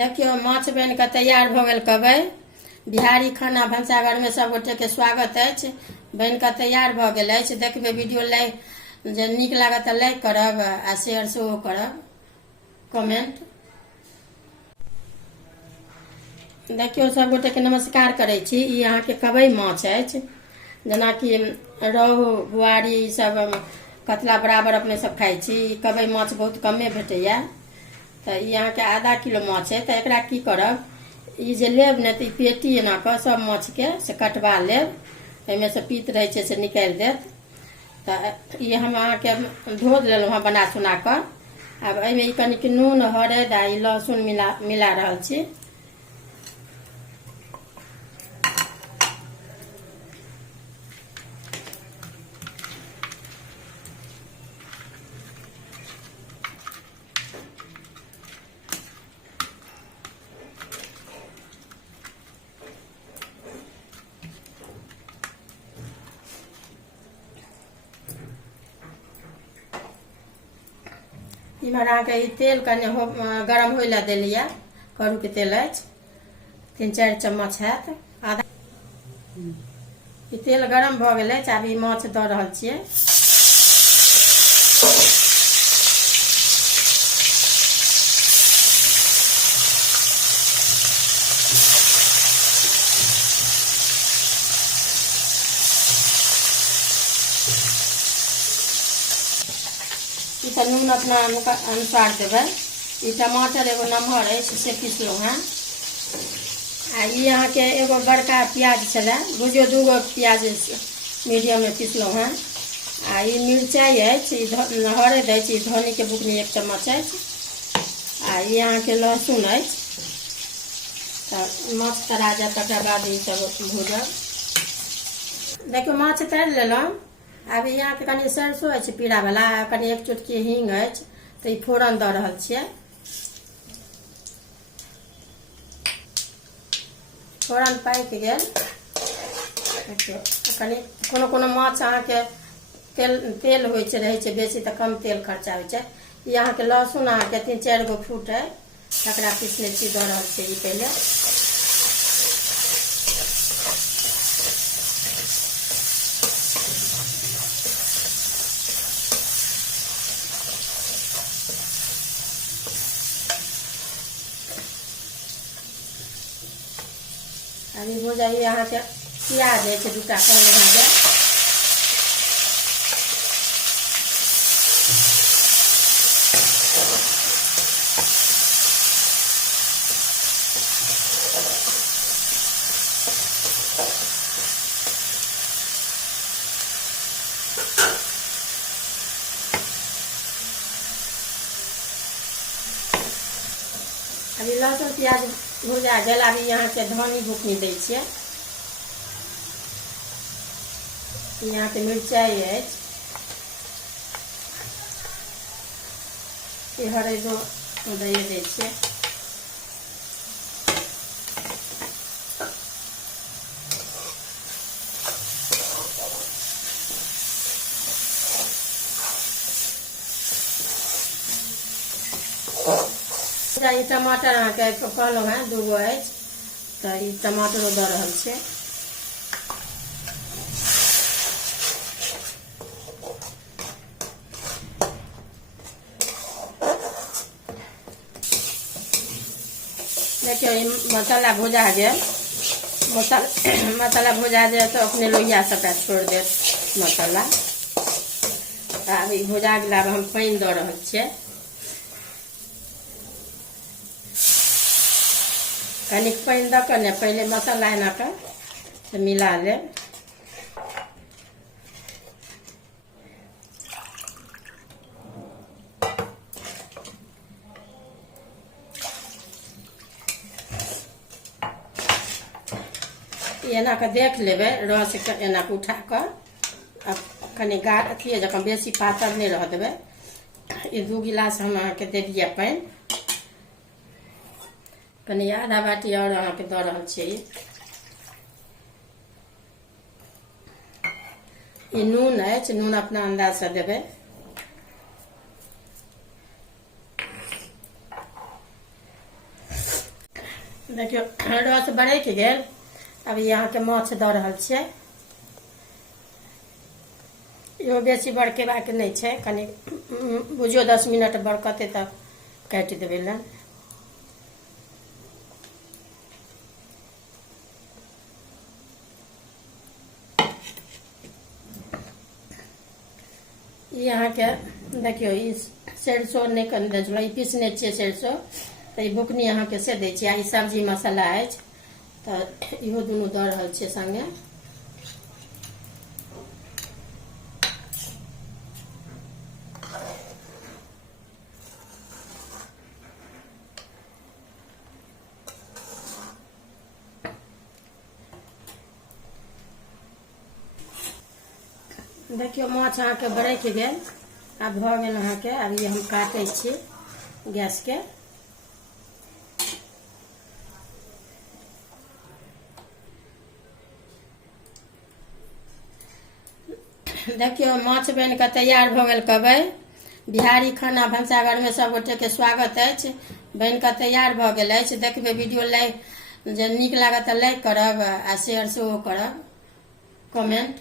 देखियो माछ बन के तैयार भ गेल कबै। बिहारी खाना भनसाघर में सब गोटे के स्वागत अछि। बन के तैयार भ गेल अछि। देखबे वीडियो लाइक जे नीक लागत त लाइक करब आ शेयर सेहो करब, कमेंट। देखियो सब गोटे के नमस्कार करे छी। ई अहाँ के कबै माछ अछि, जेना कि रोहु बुआरी ई सब कतला बराबर अपने सब खाई छी। कबै माछ बहुत कमे भेटैया, तो ये अहाँ के आधा किलो माछ है। तो एकरा की करब, ई जे लेब ने तो पेटी एना के सब माछ के से कटवा लेब। एमे से पीत रहे छे से निकाल देत। तो ये हम अहाँ के धो लेलहुँ हँ बना सुना कर। अब एमे ई कनिक नून हरद आ लहसुन मिला रहल छी। इमहर अहाँके ई तेल कनि गरम होइ ला देलिए। करू के तेल अछि, 3-4 चम्मच हैत। आधा ई तेल गरम भ गेल अछि। आब ई माछ द रहल छियै। ई तऽ नून अपना अनुसार देबै। ई टमाटर एगो नमहर अछि से पीसलहुँ हैं। आ ई अहाँके एगो बड़का प्याज छलै, बुझियो 2 प्याज मीडियम में पीसलहुँ हैं। आ ई मिरचाई अछि, ई हरद अछि, ई धनी के बुकनी 1 चम्मच अछि। आ ई अहाँके लहसुन अछि। तो माछ तरा जाए तकर बाद ई सब भूजब। देखियो माछ तैर लेलहुँ। अब यहाँ के कनि सरसों अछि पीरा वाला, कनि 1 चुटकी हींग अछि। तो ई फोरन द रहल छियै। फोरन पाकि गेल। कनि कोनो कोनो माछ अहाँ के तेल होइ छै रहै छै बेसी, तो कम तेल खर्चा होइ छै। ई अहाँ के लहसुन अहाँ के 3-4 गो फूट है, तकरा पीस लै छी। द रहल छियै ई पहले। अभी हो जाइए अहाँ के प्याज है 2टा कहने भागे। अभी लहसुन प्याज भुजा गेल। अभी यहाँ के धनी बुकनी दै छियै। यहाँ के मिरचाई अछि, ई हरदो दै छियै। ई टमाटर अहाँ के कहलहुँ हैं 2 गो अछि, तो ई टमाटरो द रहल छै। देखियो ई मसाला भुजा गेल। मसाला भुजा जाए तो अपने लोहिया सबटा छोड़ देत मसाला। अब ई भुजा गेला। हम पानि द रहल छियै। कनिक पानि द के ने पहले मसाला एना के मिला लेब। एना के देख लेबै, रस एना के उठा कर। अब कनि अथी जकाँ बेसी पातर नहीं रह देबै। ई 2 गिलास हम अहाँ के देलिए पानि। कनि आधा बाटी और अहाँ के द रहल छियै। ई नून अछि, नून अपना अंदाज से देबै। देखियो रस बरैक गेल। अब यहाँ के माछ दऽ रहल छियै। इहो बेसी बड़केबाक नहीं छै, कनि बुझियो 10 मिनट बरकते तब काटि देबै ला। यहाँ के देखियो ई सरसों नहीं कनि दै छलहुँ, ई पीसने छियै सरसों, तऽ ई बुकनी अहाँके से दै छियै। ई सब्जी मसाला अछि तऽ इहो दुनू दऽ रहल छियै संगे। देखियो माछ अहाँके बरैक गेल। आब भऽ गेल अहाँके। अब ये हम काटै छी गैस के। देखियो माछ बनि कऽ तैयार भऽ गेल कबै। बिहारी खाना भनसाघर में सब गोटे के स्वागत अछि। बनि कऽ तैयार भऽ गेल अछि। देखबै वीडियो लाइक जे नीक लागत तऽ लाइक करब आ शेयर सेहो करब, कमेंट